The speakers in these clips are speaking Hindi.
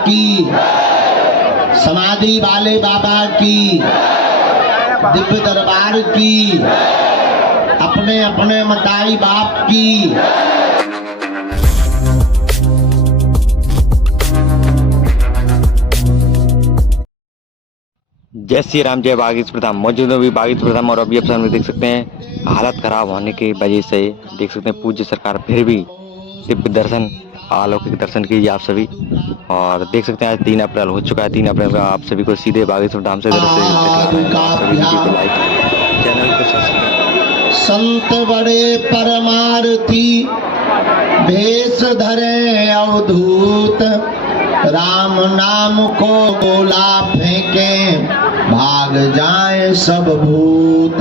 की, समाधि वाले बाबा की, दिव्य दरबार की, अपने अपने मताई बाप की। जय श्री राम, जय बागीश प्रधान। मौजूद अभी बागीश प्रधान और अभी आप सामने देख सकते हैं हालत खराब होने की वजह से देख सकते हैं पूज्य सरकार फिर भी दिव्य दर्शन, अलौकिक दर्शन कीजिए आप सभी। और देख सकते हैं आज 3 अप्रैल हो चुका है। 3 अप्रैल का आप सभी को सीधे बागीश प्रधान से दृश्य दिखला रहे हैं। तो आप सभी वीडियो को लाइक, चैनल को सब्सक्राइब। संत बड़े परमार्थी भेष धरे अवधूत, राम नाम को गोला फेंके भाग जाए सब भूत।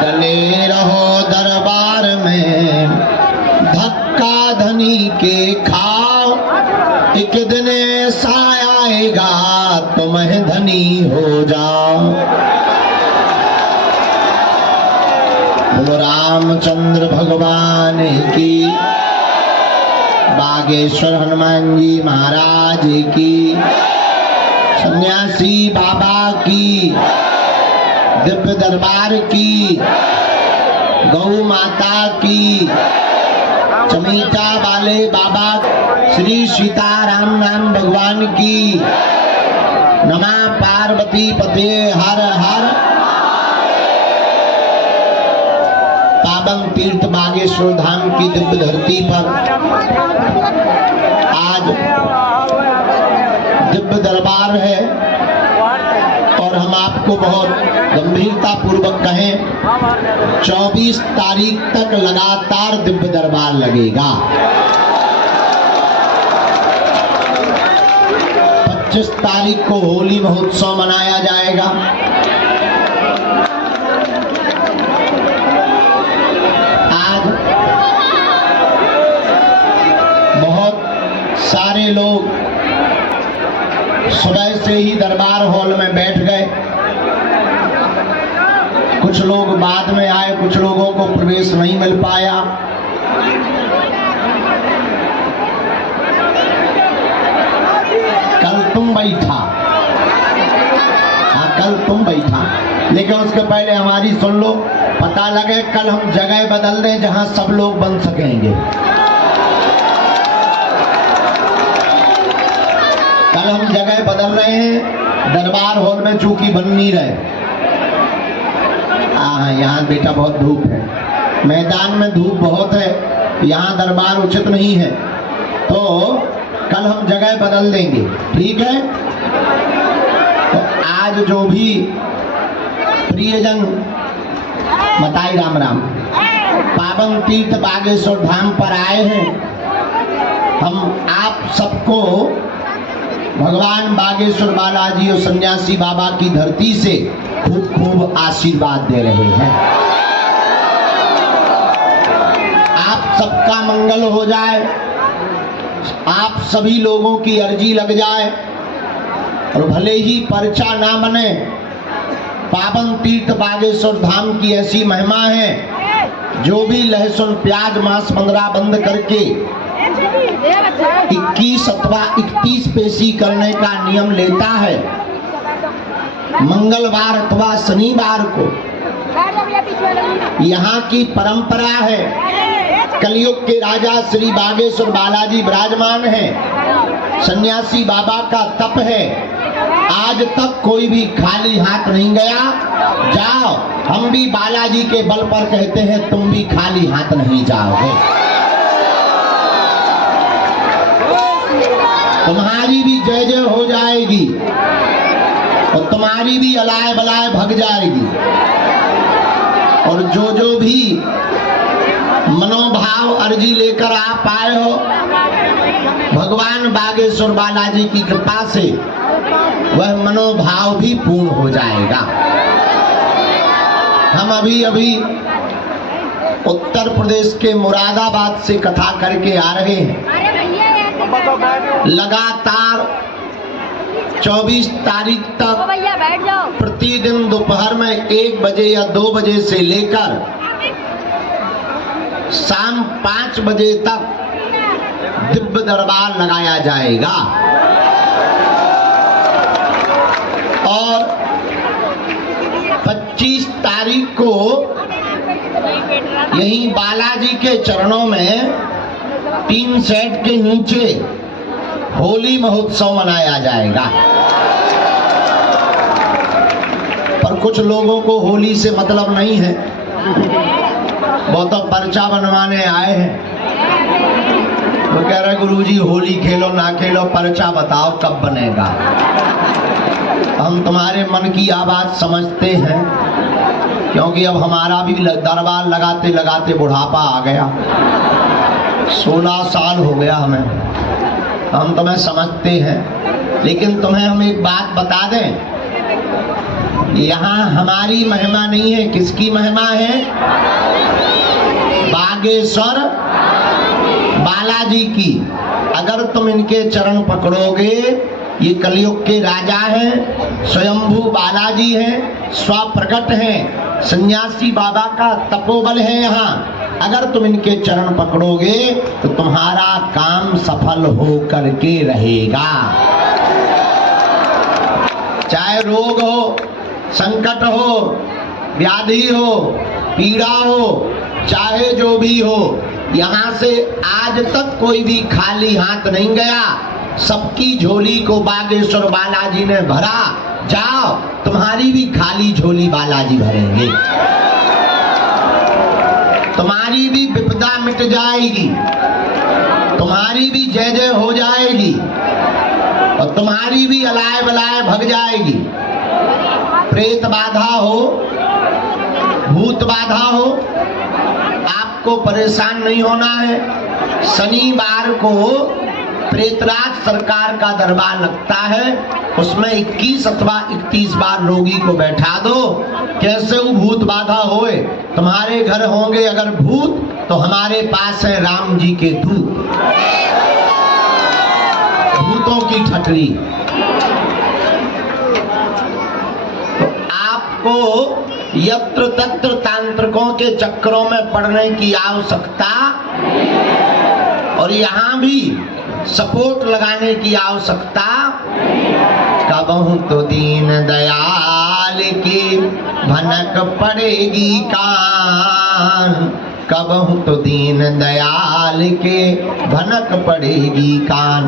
डले रहो दरबार में धक्का धनी के खाओ, एक दिन ऐसा आएगा तुम्हें धनी हो जाओ। बोलो रामचंद्र भगवान की, बागेश्वर हनुमान जी महाराज की, सन्यासी बाबा की, दिव्य दरबार की, गौ माता की, चमीटा वाले बाबा श्री सीताराम नाम भगवान की, नमः पार्वती पते हर हर। पावन तीर्थ बागेश्वर धाम की दिव्य धरती पर आज दिव्य दरबार है और हम आपको बहुत गंभीरता पूर्वक कहें 24 तारीख तक लगातार दिव्य दरबार लगेगा। 25 तारीख को होली महोत्सव मनाया जाएगा। आज बहुत सारे लोग सुबह से ही दरबार हॉल में बैठ गए, कुछ लोग बाद में आए, कुछ लोगों को प्रवेश नहीं मिल पाया। कल तुम बैठा, हाँ कल तुम बैठा, लेकिन उसके पहले हमारी सुन लो, पता लगे कल हम जगह बदल दें जहां सब लोग बन सकेंगे। कल हम जगह बदल रहे हैं, दरबार हॉल में चूंकि बन नहीं रहे। हाँ यहाँ बेटा बहुत धूप है, मैदान में धूप बहुत है, यहाँ दरबार उचित नहीं है, तो कल हम जगह बदल देंगे, ठीक है। तो आज जो भी प्रियजन मताई राम राम पावन तीर्थ बागेश्वर धाम पर आए हैं, हम आप सबको भगवान बागेश्वर बालाजी और सन्यासी बाबा की धरती से खूब खूब आशीर्वाद दे रहे हैं। आप सबका मंगल हो जाए, आप सभी लोगों की अर्जी लग जाए, और भले ही पर्चा ना बने, पावन तीर्थ बागेश्वर धाम की ऐसी महिमा है, जो भी लहसुन प्याज मांस मंगरा बंद करके 21 अथवा 31 पेशी करने का नियम लेता है, मंगलवार अथवा शनिवार को, यहाँ की परंपरा है। कलयुग के राजा श्री बागेश्वर बालाजी विराजमान हैं, सन्यासी बाबा का तप है, आज तक कोई भी खाली हाथ नहीं गया। जाओ, हम भी बालाजी के बल पर कहते हैं, तुम भी खाली हाथ नहीं जाओगे। तुम्हारी भी जय जय हो जाएगी और तुम्हारी भी अलाय बलाय भग जाएगी। और जो जो भी मनोभाव अर्जी लेकर आप आए हो, भगवान बागेश्वर बालाजी की कृपा से वह मनोभाव भी पूर्ण हो जाएगा। हम अभी अभी उत्तर प्रदेश के मुरादाबाद से कथा करके आ रहे हैं। लगातार 24 तारीख तक प्रतिदिन दोपहर में 1 बजे या 2 बजे से लेकर शाम 5 बजे तक दिव्य दरबार लगाया जाएगा और 25 तारीख को यहीं बालाजी के चरणों में 3 सेट के नीचे होली महोत्सव मनाया जाएगा। पर कुछ लोगों को होली से मतलब नहीं है, वो तो पर्चा बनवाने आए हैं। वो कह रहे गुरुजी होली खेलो ना खेलो, पर्चा बताओ कब बनेगा। हम तुम्हारे मन की आवाज समझते हैं, क्योंकि अब हमारा भी दरबार लगाते लगाते बुढ़ापा आ गया। 16 साल हो गया हमें, हम तुम्हें समझते हैं। लेकिन तुम्हें हम एक बात बता दें, यहाँ हमारी महिमा नहीं है, किसकी महिमा है? बागेश्वर बालाजी की। अगर तुम इनके चरण पकड़ोगे, ये कलयुग के राजा हैं, स्वयंभू बालाजी हैं, स्वप्रकट हैं, सन्यासी बाबा का तपोबल है यहाँ। अगर तुम इनके चरण पकड़ोगे तो तुम्हारा काम सफल हो करके रहेगा। चाहे रोग हो, संकट हो, व्याधि हो, पीड़ा हो, चाहे जो भी हो, यहाँ से आज तक कोई भी खाली हाथ नहीं गया। सबकी झोली को बागेश्वर बालाजी ने भरा। जाओ, तुम्हारी भी खाली झोली बालाजी भरेंगे। तुम्हारी भी विपदा मिट जाएगी, तुम्हारी भी जय जय हो जाएगी और तुम्हारी भी अलाय बलाय भग जाएगी। प्रेत बाधा हो, भूत बाधा हो, आपको परेशान नहीं होना है। शनिवार को प्रेतराज सरकार का दरबार लगता है, उसमें 21 अथवा 31 बार रोगी को बैठा दो। कैसे वो भूत बाधा होए? तुम्हारे घर होंगे अगर भूत, तो हमारे पास है राम जी के दूत, भूतों की ठटरी। तो आपको यत्र तत्र तांत्रिकों के चक्रों में पड़ने की आवश्यकता और यहाँ भी सपोर्ट लगाने की आवश्यकता। कबहू तो दीन दयाल की भनक पड़ेगी कान, कबहू तो दीन दयाल के भनक पड़ेगी कान।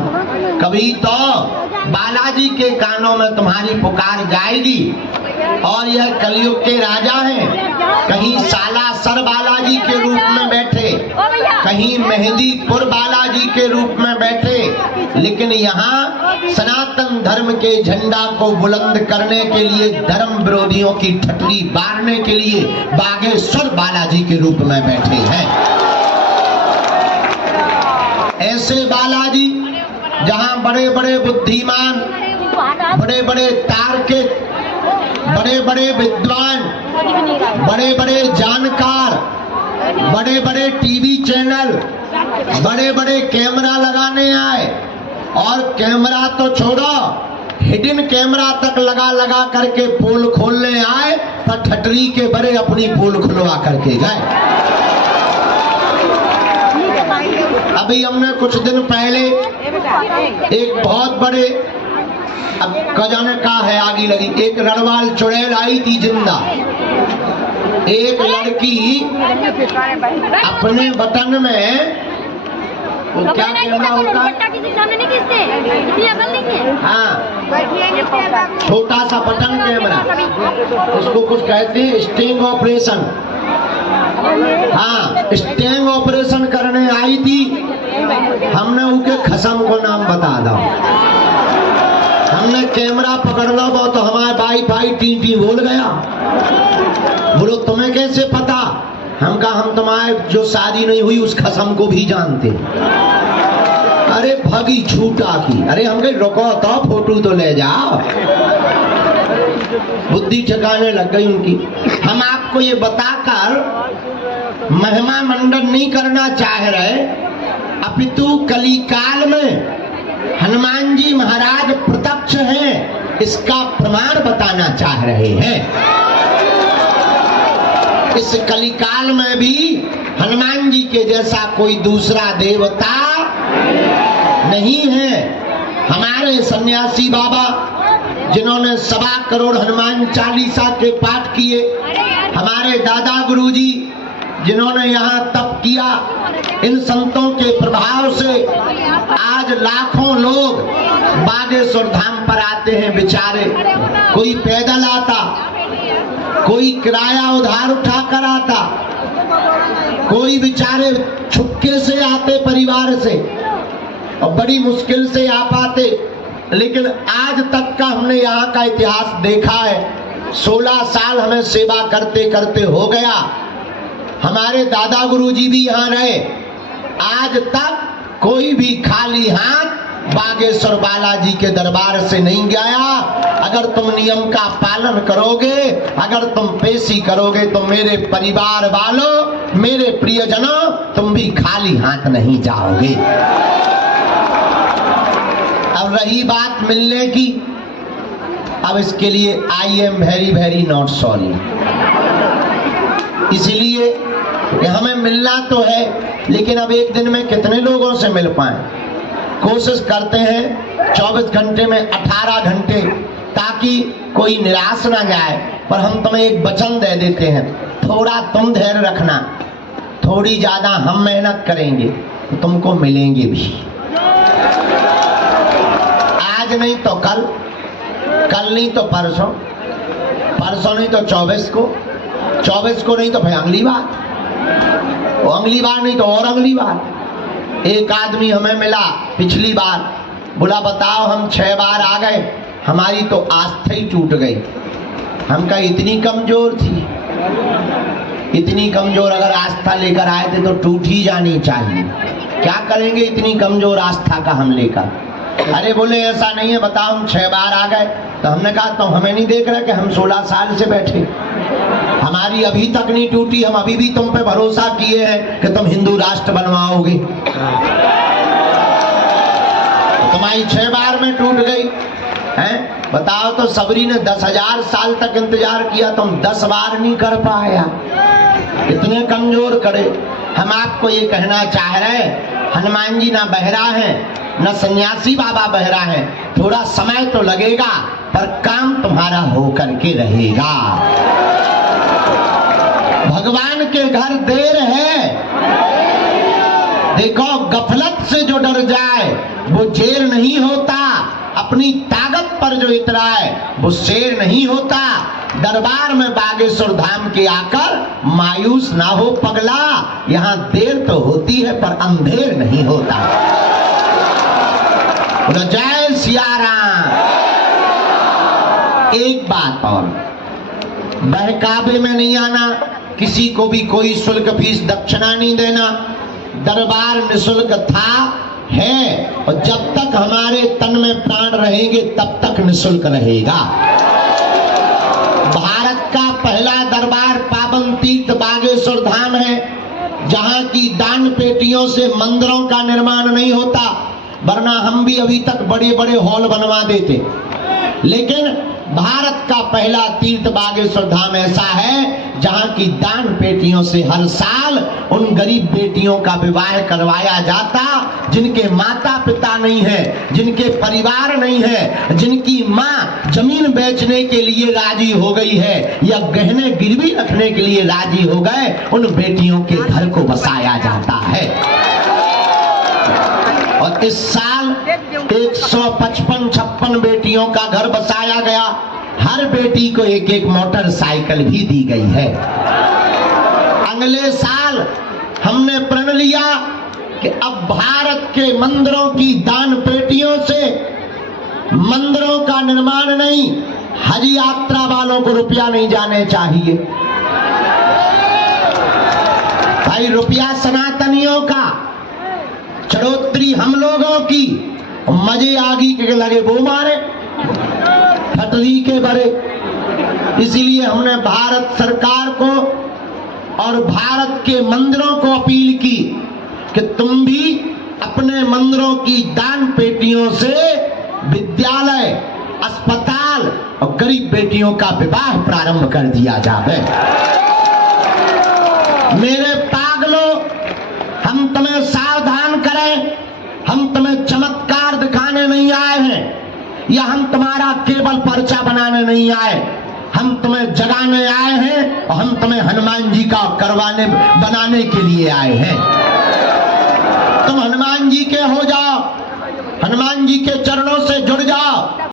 कभी तो बालाजी के कानों में तुम्हारी पुकार जाएगी। और यह कलयुग के राजा हैं, कहीं सालासर बालाजी के रूप में बैठे, कहीं मेहंदीपुर बालाजी के रूप में बैठे, लेकिन यहाँ सनातन धर्म के झंडा को बुलंद करने के लिए, धर्म विरोधियों की ठटली बारने के लिए बागेश्वर बालाजी के रूप में बैठे हैं। ऐसे बालाजी जहाँ बड़े बड़े बुद्धिमान, बड़े बड़े तार्किक, बड़े बड़े विद्वान, बड़े बड़े जानकार, बड़े बड़े टीवी चैनल, बड़े बड़े कैमरा लगाने आए। और कैमरा तो छोड़ो, हिडन कैमरा तक लगा लगा करके पोल खोलने आए, पर ठटरी के बड़े अपनी पोल खुलवा करके गए। अभी हमने कुछ दिन पहले एक बहुत बड़े, अब खजाने का है आगे लगी, एक रणवाल चुड़ैल आई थी जिंदा। एक लड़की अपने बटन में, वो क्या कैमरा होता है, हाँ, छोटा सा बटन कैमरा, उसको कुछ कहते हैं स्टिंग ऑपरेशन। हाँ, स्टिंग ऑपरेशन करने आई थी। हमने उनके खसम को नाम बता दो, हमने कैमरा पकड़ लो, वो तो हमारे वाईफाई टी बोल गया। बोलो तुम्हें कैसे पता? हम कहा हम तुम्हारे जो शादी नहीं हुई उस खसम को भी जानते। अरे भगी छूटा की, अरे हम कहीं रुको तो फोटो तो ले जाओ। बुद्धि ठिकाने लग गई उनकी। हम आपको ये बताकर महिमा मंडन नहीं करना चाह रहे, अपितु कलिकाल में हनुमान जी महाराज प्रत्यक्ष हैं, इसका प्रमाण बताना चाह रहे हैं। इस कलिकाल में भी हनुमान जी के जैसा कोई दूसरा देवता नहीं है। हमारे सन्यासी बाबा जिन्होंने 1.25 करोड़ हनुमान चालीसा के पाठ किए, हमारे दादा गुरुजी जिन्होंने यहाँ तप किया, इन संतों के प्रभाव से आज लाखों लोग बागेश्वर धाम पर आते हैं। बेचारे कोई पैदल आता, कोई किराया उधार उठा कर आता, कोई बेचारे छुपके से आते परिवार से और बड़ी मुश्किल से आ पाते। लेकिन आज तक का हमने यहाँ का इतिहास देखा है। 16 साल हमें सेवा करते करते हो गया। हमारे दादा गुरुजी भी यहाँ रहे। आज तक कोई भी खाली हाथ बागेश्वर बालाजी के दरबार से नहीं गया। अगर तुम नियम का पालन करोगे, अगर तुम पेशी करोगे तो मेरे परिवार वालों, मेरे प्रियजनों, तुम भी खाली हाथ नहीं जाओगे। अब रही बात मिलने की, अब इसके लिए I am very very not sorry. इसलिए हमें मिलना तो है, लेकिन अब एक दिन में कितने लोगों से मिल पाए। कोशिश करते हैं 24 घंटे में 18 घंटे, ताकि कोई निराश ना जाए। पर हम तुम्हें एक वचन दे देते हैं, थोड़ा तुम धैर्य रखना, थोड़ी ज्यादा हम मेहनत करेंगे तो तुमको मिलेंगे भी। आज नहीं तो कल, कल नहीं तो परसों, परसों नहीं तो 24 को, 24 को नहीं तो भाई अगली बार, वो अगली बार नहीं तो और अगली बार। एक आदमी हमें मिला पिछली बार, बोला बताओ हम 6 बार आ गए, हमारी तो आस्था ही टूट गई। हम कहा इतनी कमजोर थी, इतनी कमजोर अगर आस्था लेकर आए थे तो टूट ही जानी चाहिए। क्या करेंगे इतनी कमजोर आस्था का हम लेकर? अरे बोले ऐसा नहीं है, बताओ हम 6 बार आ गए। तो हमने कहा तो हमें नहीं देख रहे कि हम 16 साल से बैठे, हमारी अभी तक नहीं टूटी। हम अभी भी तुम पे भरोसा किए हैं कि तुम हिंदू राष्ट्र बनवाओगे, तुम्हारी 6 बार में टूट गई हैं। बताओ तो सबरी ने 10,000 साल तक इंतजार किया, तुम 10 बार नहीं कर पाया। इतने कमजोर करे। हम आपको ये कहना चाह रहे हैं, हनुमान जी ना बहरा है, न सन्यासी बाबा बहरा है। थोड़ा समय तो लगेगा, पर काम तुम्हारा होकर के रहेगा। भगवान के घर देर है। देखो, गफलत से जो डर जाए वो जेर नहीं होता, अपनी ताकत पर जो इतराए वो शेर नहीं होता। दरबार में बागेश्वर धाम के आकर मायूस ना हो पगला, यहाँ देर तो होती है पर अंधेर नहीं होता। जय सिया राम। एक बात और, बहकावे में नहीं आना, किसी को भी कोई शुल्क फीस दक्षिणा नहीं देना। दरबार निःशुल्क था, है, और जब तक हमारे तन में प्राण रहेंगे तब तक निःशुल्क रहेगा। भारत का पहला दरबार पावन तीर्थ बागेश्वर धाम है, जहाँ की दान पेटियों से मंदिरों का निर्माण नहीं होता, वरना हम भी अभी तक बड़े बड़े हॉल बनवा देते। लेकिन भारत का पहला तीर्थ बागेश्वर धाम ऐसा है जहाँ की दान पेटियों से हर साल उन गरीब बेटियों का विवाह करवाया जाता, जिनके माता पिता नहीं है, जिनके परिवार नहीं है, जिनकी माँ जमीन बेचने के लिए राजी हो गई है या गहने गिरवी रखने के लिए राजी हो गए, उन बेटियों के घर को बसाया जाता है। और इस साल 155-56 बेटियों का घर बसाया गया। हर बेटी को एक एक मोटरसाइकिल भी दी गई है। अगले साल हमने प्रण लिया कि अब भारत के मंदिरों की दान पेटियों से मंदिरों का निर्माण नहीं, हज यात्रा वालों को रुपया नहीं जाने चाहिए। भाई रुपया सनातनियों का, चढ़ोतरी हम लोगों की, मजे आगी के लगे वो मारे, फटरी के बड़े। इसीलिए हमने भारत सरकार को और भारत के मंदिरों को अपील की कि तुम भी अपने मंदिरों की दान पेटियों से विद्यालय, अस्पताल और गरीब बेटियों का विवाह प्रारंभ कर दिया जाए। मेरे पागलों, या हम तुम्हारा केवल पर्चा बनाने नहीं आए, हम तुम्हें जगाने आए हैं और हम तुम्हें हनुमान जी का बनाने के लिए आए हैं। तुम हनुमान जी के हो जाओ, हनुमान जी के चरणों से